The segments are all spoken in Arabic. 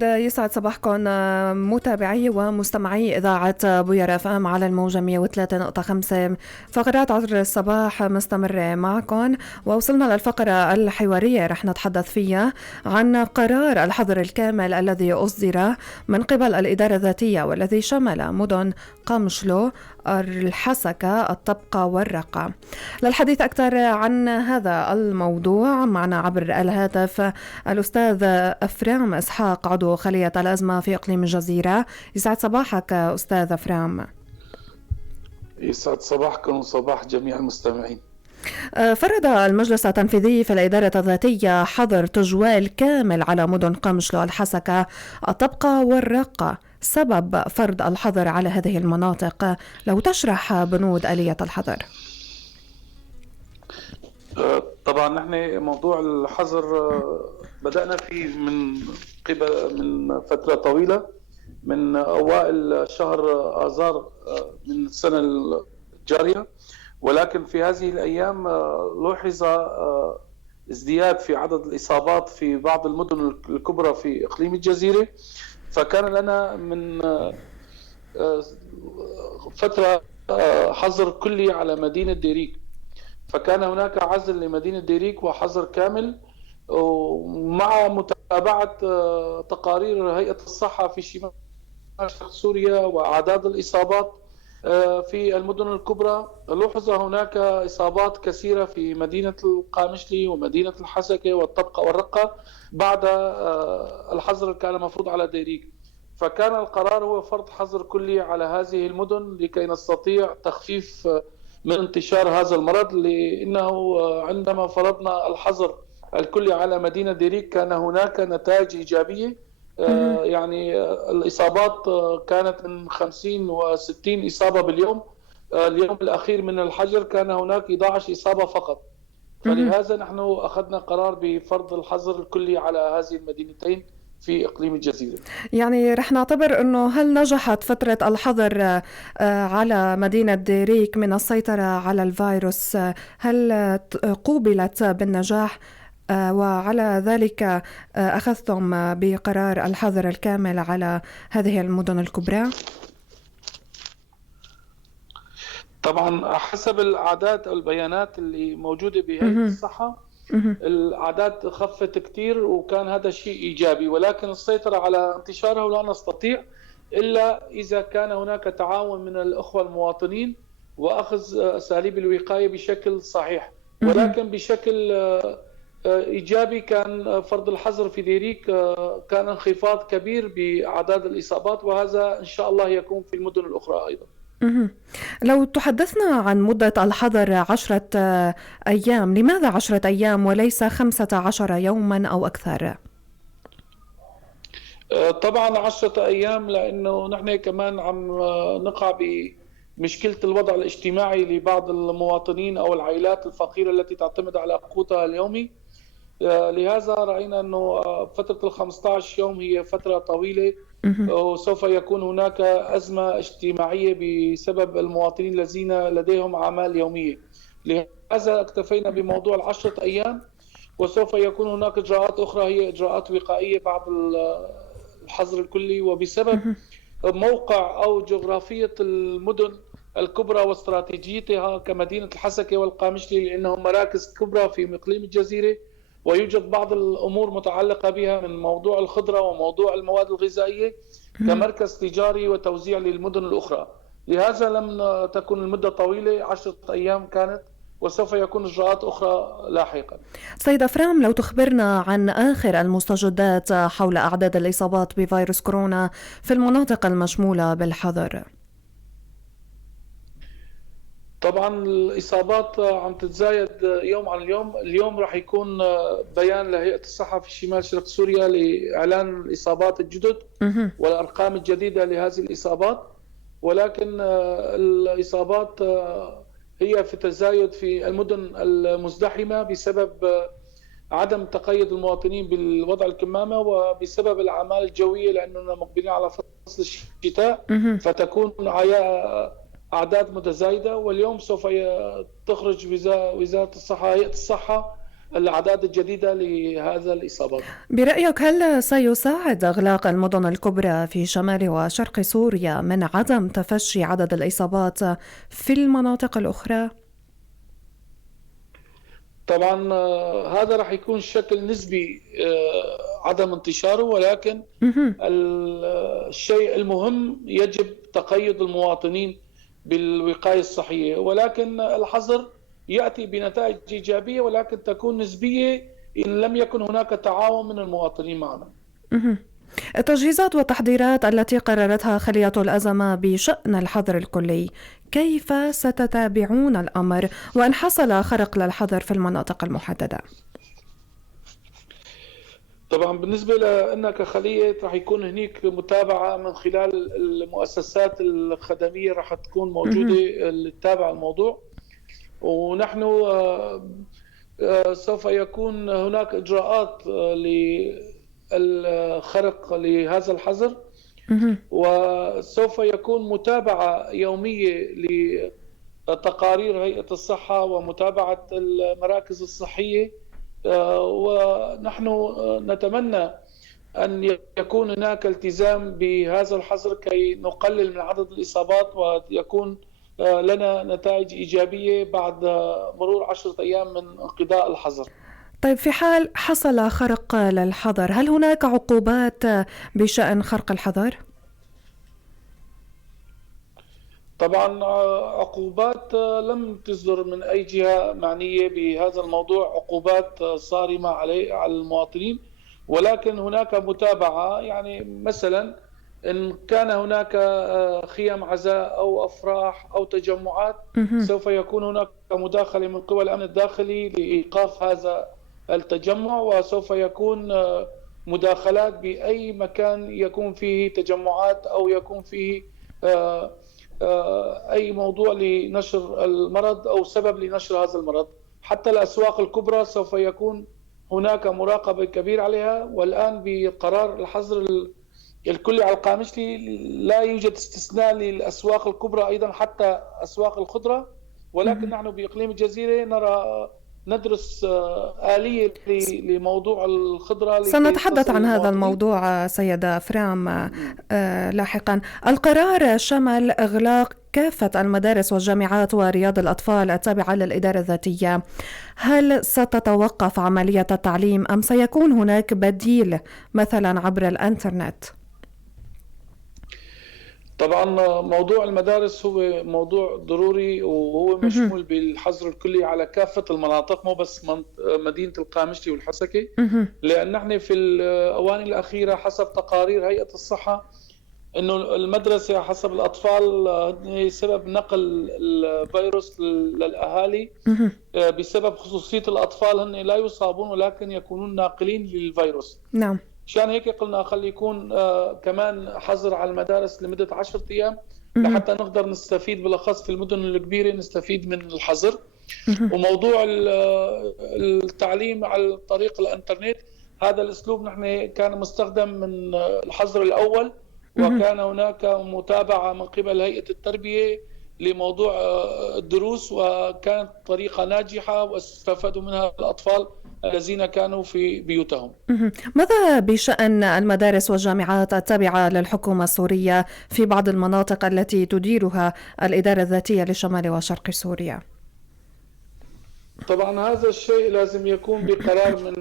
سيد يسعد صباحكم متابعي ومستمعي إذاعة بوير اف ام على الموجة 103.5. فقرات عصر الصباح مستمرة معكم، ووصلنا للفقرة الحوارية رح نتحدث فيها عن قرار الحظر الكامل الذي أصدر من قبل الإدارة الذاتية والذي شمل مدن قمشلو، الحسكة، الطبقة والرقة. للحديث أكثر عن هذا الموضوع معنا عبر الهاتف الأستاذ أفرام إسحاق، عضو خلية الأزمة في إقليم الجزيرة. يسعد صباحك أستاذ أفرام. يسعد صباحكم وصباح جميع المستمعين. فرض المجلس التنفيذي في الإدارة الذاتية حظر تجوال كامل على مدن قمشلو، الحسكة، الطبقة والرقة. سبب فرض الحظر على هذه المناطق، لو تشرح بنود آلية الحظر. طبعا نحن موضوع الحظر بدأنا فيه من فترة طويلة، من أوائل شهر آذار من السنة الجارية، ولكن في هذه الأيام لوحظ ازدياد في عدد الإصابات في بعض المدن الكبرى في إقليم الجزيرة. فكان لنا من فترة حظر كلي على مدينة ديريك، فكان هناك عزل لمدينة ديريك وحظر كامل، ومع متابعة تقارير هيئة الصحة في شمال سوريا وأعداد الإصابات في المدن الكبرى. لوحظ هناك إصابات كثيرة في مدينة القامشلي ومدينة الحسكة والطبقة والرقة بعد الحظر اللي كان مفروض على ديريك. فكان القرار هو فرض حظر كلي على هذه المدن لكي نستطيع تخفيف من انتشار هذا المرض، لأنه عندما فرضنا الحظر الكلي على مدينة ديريك كان هناك نتائج إيجابية. يعني الإصابات كانت من 50 و60 إصابة باليوم. اليوم الأخير من الحجر كان هناك 11 إصابة فقط. فلهذا نحن أخذنا قرار بفرض الحظر الكلي على هذه المدينتين في إقليم الجزيرة. يعني رح نعتبر أنه هل نجحت فترة الحظر على مدينة ديريك من السيطرة على الفيروس؟ هل قوبلت بالنجاح وعلى ذلك أخذتم بقرار الحظر الكامل على هذه المدن الكبرى؟ طبعا حسب الأعداد أو البيانات اللي موجودة بهيئة الصحة، الأعداد خفت كتير وكان هذا شيء إيجابي، ولكن السيطرة على انتشاره لا نستطيع إلا إذا كان هناك تعاون من الأخوة المواطنين وأخذ أساليب الوقاية بشكل صحيح. ولكن بشكل إيجابي كان فرض الحظر في ديريك، كان انخفاض كبير بأعداد الإصابات، وهذا إن شاء الله يكون في المدن الأخرى أيضا. لو تحدثنا عن مدة الحظر 10 أيام، لماذا 10 أيام وليس 15 يوما أو أكثر؟ طبعا 10 أيام لأنه نحن كمان عم نقع بمشكلة الوضع الاجتماعي لبعض المواطنين أو العائلات الفقيرة التي تعتمد على قوتها اليومي. لهذا رأينا أنه فترة 15 يوم هي فترة طويلة، وسوف يكون هناك أزمة اجتماعية بسبب المواطنين الذين لديهم أعمال يومية. لهذا اكتفينا بموضوع 10 أيام، وسوف يكون هناك إجراءات أخرى هي إجراءات وقائية بعد الحظر الكلي. وبسبب موقع أو جغرافية المدن الكبرى واستراتيجيتها كمدينة الحسكة والقامشلي، لأنهم مراكز كبرى في إقليم الجزيرة، ويوجد بعض الأمور متعلقة بها من موضوع الخضرة وموضوع المواد الغذائية كمركز تجاري وتوزيع للمدن الأخرى. لهذا لم تكن المدة طويلة، 10 أيام كانت، وسوف يكون إجراءات أخرى لاحقا. سيد أفرام، لو تخبرنا عن آخر المستجدات حول أعداد الإصابات بفيروس كورونا في المناطق المشمولة بالحظر. طبعا الإصابات عم تتزايد يوم عن اليوم. اليوم راح يكون بيان لهيئة الصحة في شمال شرق سوريا لإعلان الإصابات الجدد والأرقام الجديدة لهذه الإصابات، ولكن الإصابات هي في تزايد في المدن المزدحمة بسبب عدم تقيد المواطنين بالوضع الكمامة وبسبب الأعمال الجوية، لأننا مقبلين على فصل الشتاء فتكون أعداد متزايدة. واليوم سوف تخرج وزارة الصحة، هيئة الصحة، الأعداد الجديدة لهذا الإصابات. برأيك هل سيساعد إغلاق المدن الكبرى في شمال وشرق سوريا من عدم تفشي عدد الإصابات في المناطق الأخرى؟ طبعا هذا راح يكون شكل نسبي عدم انتشاره، ولكن مهم. الشيء المهم يجب تقيد المواطنين بالوقاية الصحية، ولكن الحظر يأتي بنتائج إيجابية ولكن تكون نسبية إن لم يكن هناك تعاون من المواطنين معنا. مهم. التجهيزات والتحضيرات التي قررتها خلية الأزمة بشأن الحظر الكلي، كيف ستتابعون الأمر وإن حصل خرق للحظر في المناطق المحددة؟ طبعا بالنسبة لنا كخلية راح يكون هناك متابعة من خلال المؤسسات الخدمية راح تكون موجودة اللي تتابع الموضوع، ونحن سوف يكون هناك إجراءات للخرق لهذا الحظر، مهم. وسوف يكون متابعة يومية لتقارير هيئة الصحة ومتابعة المراكز الصحية، ونحن نتمنى أن يكون هناك التزام بهذا الحظر كي نقلل من عدد الإصابات ويكون لنا نتائج إيجابية بعد مرور 10 أيام من انقضاء الحظر. طيب، في حال حصل خرق للحظر هل هناك عقوبات بشأن خرق الحظر؟ طبعا عقوبات لم تصدر من أي جهة معنية بهذا الموضوع، عقوبات صارمة على المواطنين، ولكن هناك متابعة. يعني مثلا إن كان هناك خيام عزاء أو أفراح أو تجمعات مهم. سوف يكون هناك مداخلة من قبل الأمن الداخلي لإيقاف هذا التجمع، وسوف يكون مداخلات بأي مكان يكون فيه تجمعات أو يكون فيه أي موضوع لنشر المرض أو سبب لنشر هذا المرض. حتى الأسواق الكبرى سوف يكون هناك مراقبة كبيرة عليها، والآن بقرار الحظر الكلي على القامشلي لا يوجد استثناء للأسواق الكبرى أيضا حتى أسواق الخضرة، ولكن نحن بإقليم الجزيرة ندرس آلية لموضوع الخضرة. سنتحدث عن هذا الموضوع سيدة فرام لاحقا. القرار شمل إغلاق كافة المدارس والجامعات ورياض الأطفال التابعة للإدارة الذاتية. هل ستتوقف عملية التعليم أم سيكون هناك بديل مثلا عبر الإنترنت؟ طبعا موضوع المدارس هو موضوع ضروري وهو مشمول بالحظر الكلي على كافة المناطق، مو بس مدينة القامشلي والحسكة، لأن نحن في الأواني الأخيرة حسب تقارير هيئة الصحة إنه المدرسة حسب الأطفال هي سبب نقل الفيروس للأهالي بسبب خصوصية الأطفال، هن لا يصابون ولكن يكونون ناقلين للفيروس. نعم. عشان هيك قلنا خلي يكون كمان حظر على المدارس لمدة 10 أيام لحتى نقدر نستفيد، بالأخص في المدن الكبيرة نستفيد من الحظر. وموضوع التعليم على طريق الانترنت، هذا الأسلوب نحن كان مستخدم من الحظر الأول، وكان هناك متابعة من قبل هيئة التربية لموضوع الدروس، وكانت طريقة ناجحة واستفادوا منها الأطفال الذين كانوا في بيوتهم. ماذا بشأن المدارس والجامعات التابعة للحكومة السورية في بعض المناطق التي تديرها الإدارة الذاتية لشمال وشرق سوريا؟ طبعا هذا الشيء لازم يكون بقرار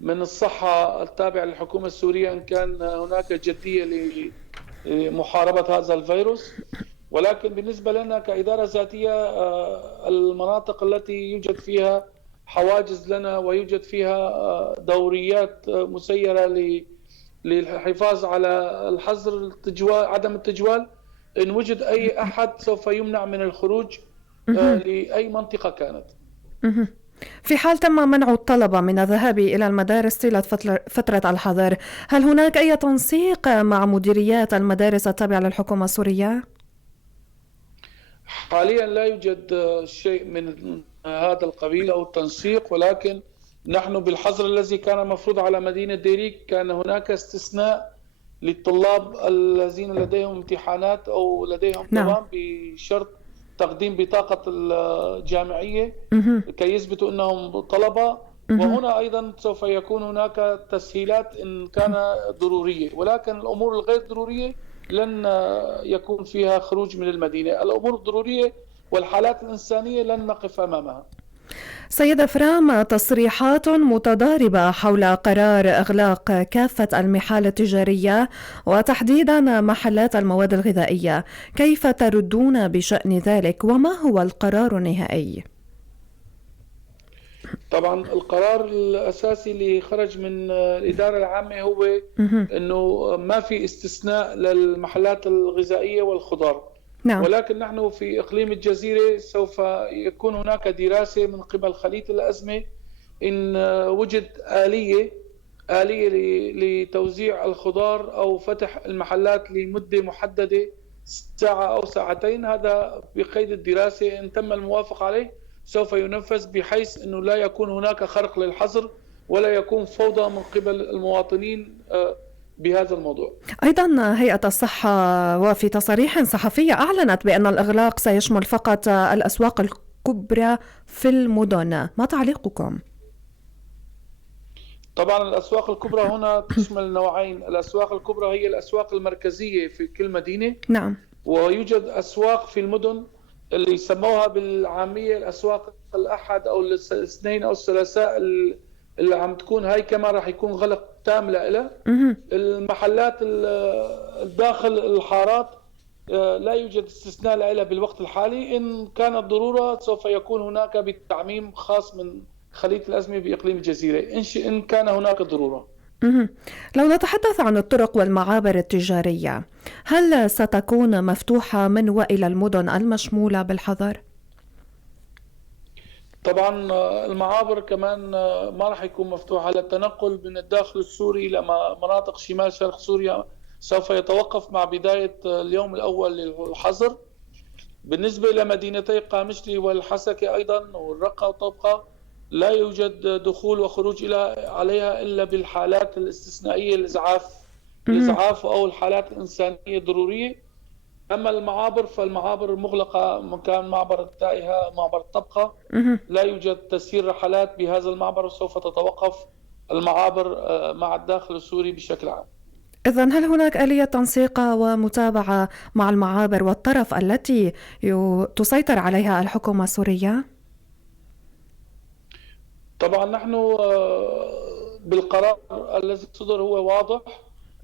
من الصحة التابعة للحكومة السورية إن كان هناك جدية لمحاربة هذا الفيروس. ولكن بالنسبة لنا كإدارة ذاتية المناطق التي يوجد فيها حواجز لنا ويوجد فيها دوريات مسيرة للحفاظ على الحظر التجوال عدم التجوال، إن وجد أي أحد سوف يمنع من الخروج لأي منطقة كانت. في حال تم منع الطلبة من الذهاب إلى المدارس طيلة فترة الحظر، هل هناك أي تنسيق مع مديريات المدارس التابعة للحكومة السورية؟ حاليا لا يوجد شيء من هذا القبيل أو التنسيق، ولكن نحن بالحظر الذي كان مفروض على مدينة ديريك كان هناك استثناء للطلاب الذين لديهم امتحانات أو لديهم دوام بشرط تقديم بطاقة الجامعية مهم. كي يثبتوا أنهم طلبة. مهم. وهنا أيضا سوف يكون هناك تسهيلات إن كان ضرورية، ولكن الأمور الغير ضرورية لن يكون فيها خروج من المدينة. الأمور الضرورية والحالات الإنسانية لن نقف أمامها. سيد فرام، تصريحات متضاربة حول قرار إغلاق كافة المحال التجارية وتحديدا محلات المواد الغذائية، كيف تردون بشأن ذلك وما هو القرار النهائي؟ طبعا القرار الأساسي اللي خرج من الإدارة العامة هو مهم. أنه ما في استثناء للمحلات الغذائية والخضار، نعم. ولكن نحن في إقليم الجزيرة سوف يكون هناك دراسة من قبل خلية الأزمة إن وجد آلية لتوزيع الخضار أو فتح المحلات لمدة محددة، ساعة أو ساعتين. هذا بقيد الدراسة، إن تم الموافقة عليه سوف ينفذ بحيث أنه لا يكون هناك خرق للحظر ولا يكون فوضى من قبل المواطنين بهذا الموضوع. أيضا هيئة الصحة وفي تصاريح صحفية أعلنت بأن الإغلاق سيشمل فقط الأسواق الكبرى في المدن، ما تعليقكم؟ طبعا الأسواق الكبرى هنا تشمل نوعين. الأسواق الكبرى هي الأسواق المركزية في كل مدينة، نعم. ويوجد أسواق في المدن اللي يسموها بالعامية الأسواق الأحد أو الاثنين أو الثلاثاء، اللي عم تكون هاي كمان راح يكون غلق تام لها. مهم. المحلات داخل الحارات لا يوجد استثناء لها بالوقت الحالي. إن كانت ضرورة سوف يكون هناك بالتعميم خاص من خلية الأزمة بإقليم الجزيرة إن كان هناك ضرورة. مهم. لو نتحدث عن الطرق والمعابر التجارية، هل ستكون مفتوحة من وإلى المدن المشمولة بالحظر؟ طبعا المعابر كمان ما راح يكون مفتوحة. للتنقل من الداخل السوري لمناطق شمال شرق سوريا سوف يتوقف مع بداية اليوم الأول للحظر. بالنسبة لمدينتي قامشلي والحسكة أيضا والرقة وطبقة لا يوجد دخول وخروج عليها إلا بالحالات الاستثنائية، الإزعاف أو الحالات الإنسانية الضرورية. أما المعابر فالمعابر مغلقة، مكان معبر التائهة، معبر الطبقة، مهم. لا يوجد تسيير رحلات بهذا المعبر، سوف تتوقف المعابر مع الداخل السوري بشكل عام. إذن هل هناك آلية تنسيق ومتابعة مع المعابر والطرف التي تسيطر عليها الحكومة السورية؟ طبعا نحن بالقرار الذي صدر هو واضح،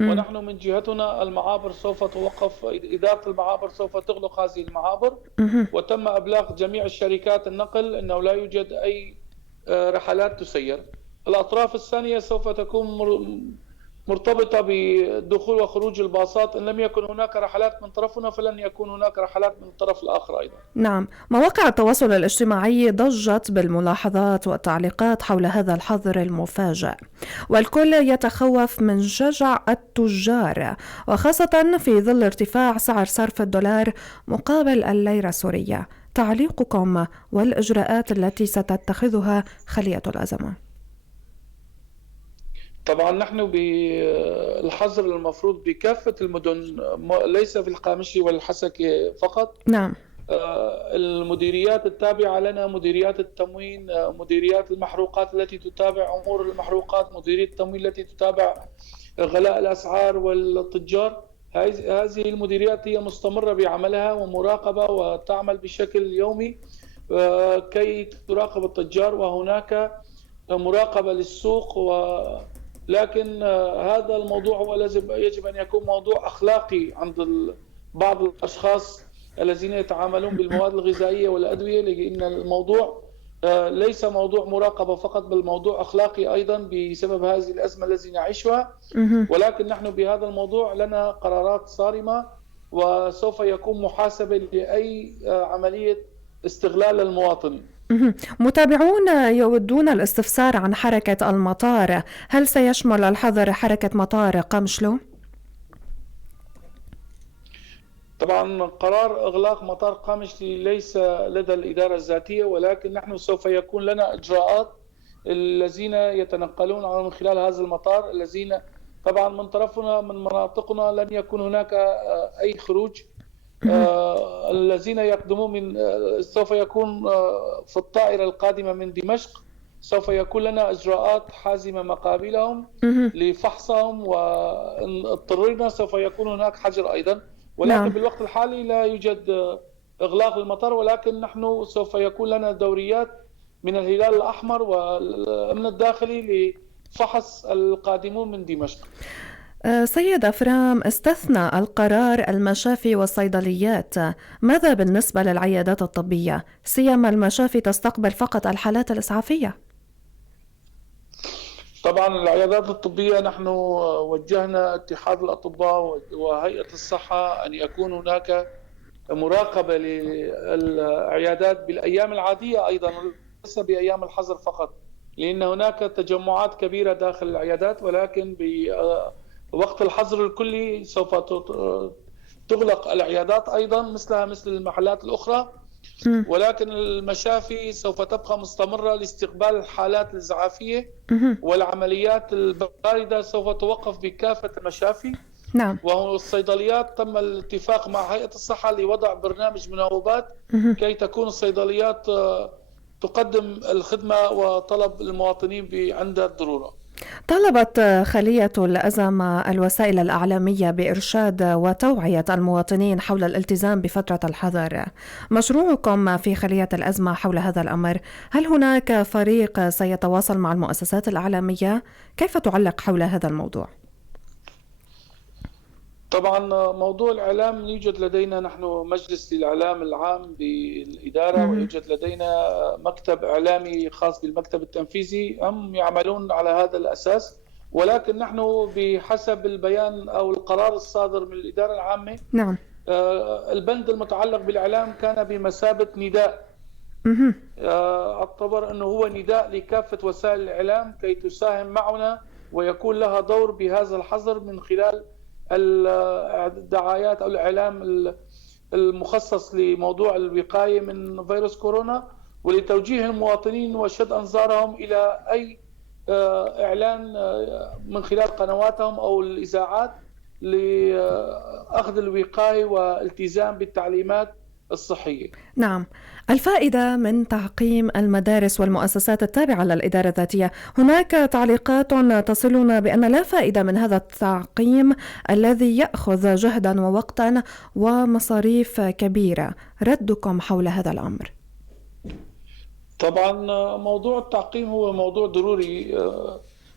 ونحن من جهتنا المعابر سوف توقف، إدارة المعابر سوف تغلق هذه المعابر، مهم. وتم إبلاغ جميع الشركات النقل أنه لا يوجد أي رحلات تسير. الأطراف الثانية سوف تكون مرتبطة بدخول وخروج الباصات. إن لم يكن هناك رحلات من طرفنا فلن يكون هناك رحلات من الطرف الآخر أيضا. نعم، مواقع التواصل الاجتماعي ضجت بالملاحظات والتعليقات حول هذا الحظر المفاجئ، والكل يتخوف من جشع التجار، وخاصة في ظل ارتفاع سعر صرف الدولار مقابل الليرة السورية. تعليقكم والإجراءات التي ستتخذها خلية الأزمة؟ طبعا نحن بالحظر المفروض بكافة المدن، ليس في القامشي والحسكة فقط. نعم. المديريات التابعة لنا، مديريات التموين، مديريات المحروقات التي تتابع أمور المحروقات، مديرية التموين التي تتابع غلاء الأسعار والتجار. هذه المديريات هي مستمرة بعملها ومراقبة وتعمل بشكل يومي كي تراقب التجار، وهناك مراقبة للسوق. لكن هذا الموضوع هو يجب أن يكون موضوع أخلاقي عند بعض الأشخاص الذين يتعاملون بالمواد الغذائية والأدوية، لأن الموضوع ليس موضوع مراقبة فقط، بل موضوع أخلاقي أيضا بسبب هذه الأزمة التي نعيشها. ولكن نحن بهذا الموضوع لنا قرارات صارمة، وسوف يكون محاسبة لأي عملية استغلال للمواطن. متابعون يودون الاستفسار عن حركة المطار، هل سيشمل الحظر حركة مطار قمشلو؟ طبعا قرار إغلاق مطار قامشلي ليس لدى الإدارة الذاتية، ولكن نحن سوف يكون لنا إجراءات الذين يتنقلون من خلال هذا المطار، الذين طبعا من طرفنا من مناطقنا لن يكون هناك أي خروج مهم. الذين يقدمون سوف يكون في الطائرة القادمة من دمشق سوف يكون لنا إجراءات حازمة مقابلهم مهم. لفحصهم، وإن اضطررنا سوف يكون هناك حجر أيضا، ولكن نعم. بالوقت الحالي لا يوجد إغلاق المطار، ولكن نحن سوف يكون لنا دوريات من الهلال الأحمر والأمن الداخلي لفحص القادمون من دمشق. سيد أفرام، استثنى القرار المشافي والصيدليات، ماذا بالنسبة للعيادات الطبية؟ سيما المشافي تستقبل فقط الحالات الإسعافية. طبعا العيادات الطبية نحن وجهنا اتحاد الأطباء وهيئة الصحة أن يكون هناك مراقبة للعيادات بالأيام العادية أيضا، ليس بأيام الحظر فقط، لأن هناك تجمعات كبيرة داخل العيادات، ولكن بوقت الحظر الكلي سوف تغلق العيادات أيضا مثل المحلات الأخرى، مم. ولكن المشافي سوف تبقى مستمرة لاستقبال الحالات الإسعافية، مهم. والعمليات الباردة سوف توقف بكافة المشافي. نعم. والصيدليات تم الاتفاق مع هيئة الصحة لوضع برنامج مناوبات مهم. كي تكون الصيدليات تقدم الخدمة وطلب المواطنين عند الضرورة. طالبت خلية الأزمة الوسائل الإعلامية بإرشاد وتوعية المواطنين حول الالتزام بفترة الحظر. مشروعكم في خلية الأزمة حول هذا الأمر، هل هناك فريق سيتواصل مع المؤسسات الإعلامية؟ كيف تعلق حول هذا الموضوع؟ طبعا موضوع الإعلام يوجد لدينا نحن مجلس للإعلام العام بالإدارة، مهم. ويوجد لدينا مكتب إعلامي خاص بالمكتب التنفيذي، هم يعملون على هذا الأساس، ولكن نحن بحسب البيان أو القرار الصادر من الإدارة العامة نعم. البند المتعلق بالإعلام كان بمثابة نداء. مهم. أعتبر أنه هو نداء لكافة وسائل الإعلام كي تساهم معنا ويكون لها دور بهذا الحظر من خلال الدعايات أو الإعلام المخصص لموضوع الوقاية من فيروس كورونا، ولتوجيه المواطنين وشد أنظارهم إلى أي إعلان من خلال قنواتهم أو الإذاعات لأخذ الوقاية والالتزام بالتعليمات الصحية. نعم. الفائدة من تعقيم المدارس والمؤسسات التابعة للإدارة الذاتية، هناك تعليقات تصلنا بأن لا فائدة من هذا التعقيم الذي يأخذ جهدا ووقتا ومصاريف كبيرة. ردكم حول هذا الأمر؟ طبعا موضوع التعقيم هو موضوع ضروري،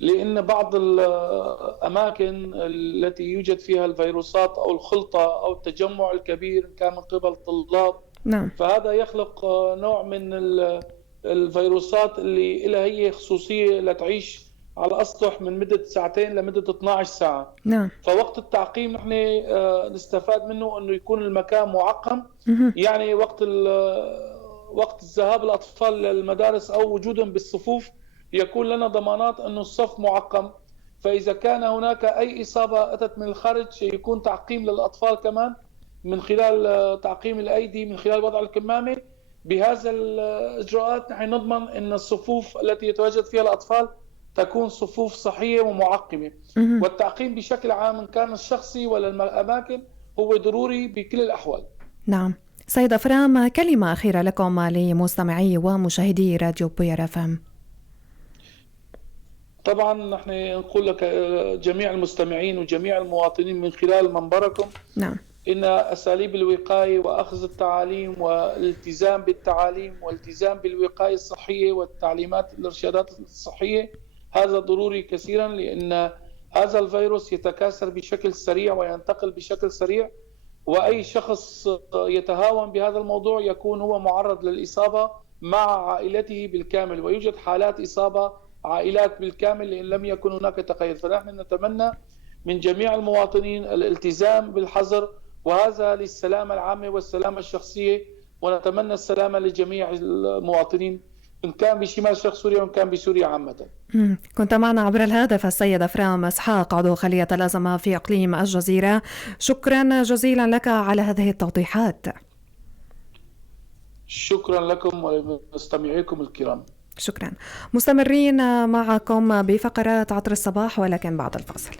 لأن بعض الأماكن التي يوجد فيها الفيروسات أو الخلطة أو التجمع الكبير كان من قبل الطلاب، نعم. فهذا يخلق نوع من الفيروسات اللي لها هي خصوصية لتعيش على الأسطح من مدة ساعتين لمدة 12 ساعة. نعم. فوقت التعقيم نحن نستفاد منه أنه يكون المكان معقم، مهم. يعني وقت الذهاب الأطفال للمدارس أو وجودهم بالصفوف يكون لنا ضمانات أن الصف معقم، فإذا كان هناك أي إصابة أتت من الخارج يكون تعقيم للأطفال كمان من خلال تعقيم الأيدي من خلال وضع الكمامة. بهذا الإجراءات نحن نضمن أن الصفوف التي يتواجد فيها الأطفال تكون صفوف صحية ومعقمة. مهم. والتعقيم بشكل عام إن كان الشخصي ولا الأماكن هو ضروري بكل الأحوال. نعم. سيد أفرام، كلمة أخيرة لكم لمستمعي ومشاهدي راديو بوير FM. طبعا نحن نقول لك جميع المستمعين وجميع المواطنين من خلال منبركم نعم. إن أساليب الوقاية وأخذ التعاليم والالتزام بالتعاليم والالتزام بالوقاية الصحية والتعليمات الإرشادات الصحية هذا ضروري كثيرا، لأن هذا الفيروس يتكاثر بشكل سريع وينتقل بشكل سريع، وأي شخص يتهاون بهذا الموضوع يكون هو معرض للإصابة مع عائلته بالكامل، ويوجد حالات إصابة عائلات بالكامل إن لم يكن هناك تقيد. فنحن نتمنى من جميع المواطنين الالتزام بالحظر، وهذا للسلامة العامة والسلامة الشخصية، ونتمنى السلامة لجميع المواطنين إن كان بشمال شرق سوريا وإن كان بسوريا عامة. كنت معنا عبر الهاتف السيد أفرام إسحاق، عضو خلية الأزمة في إقليم الجزيرة. شكرا جزيلا لك على هذه التوضيحات. شكرا لكم ولمستمعيكم الكرام. شكرا. مستمرين معكم بفقرات عطر الصباح ولكن بعد الفاصل.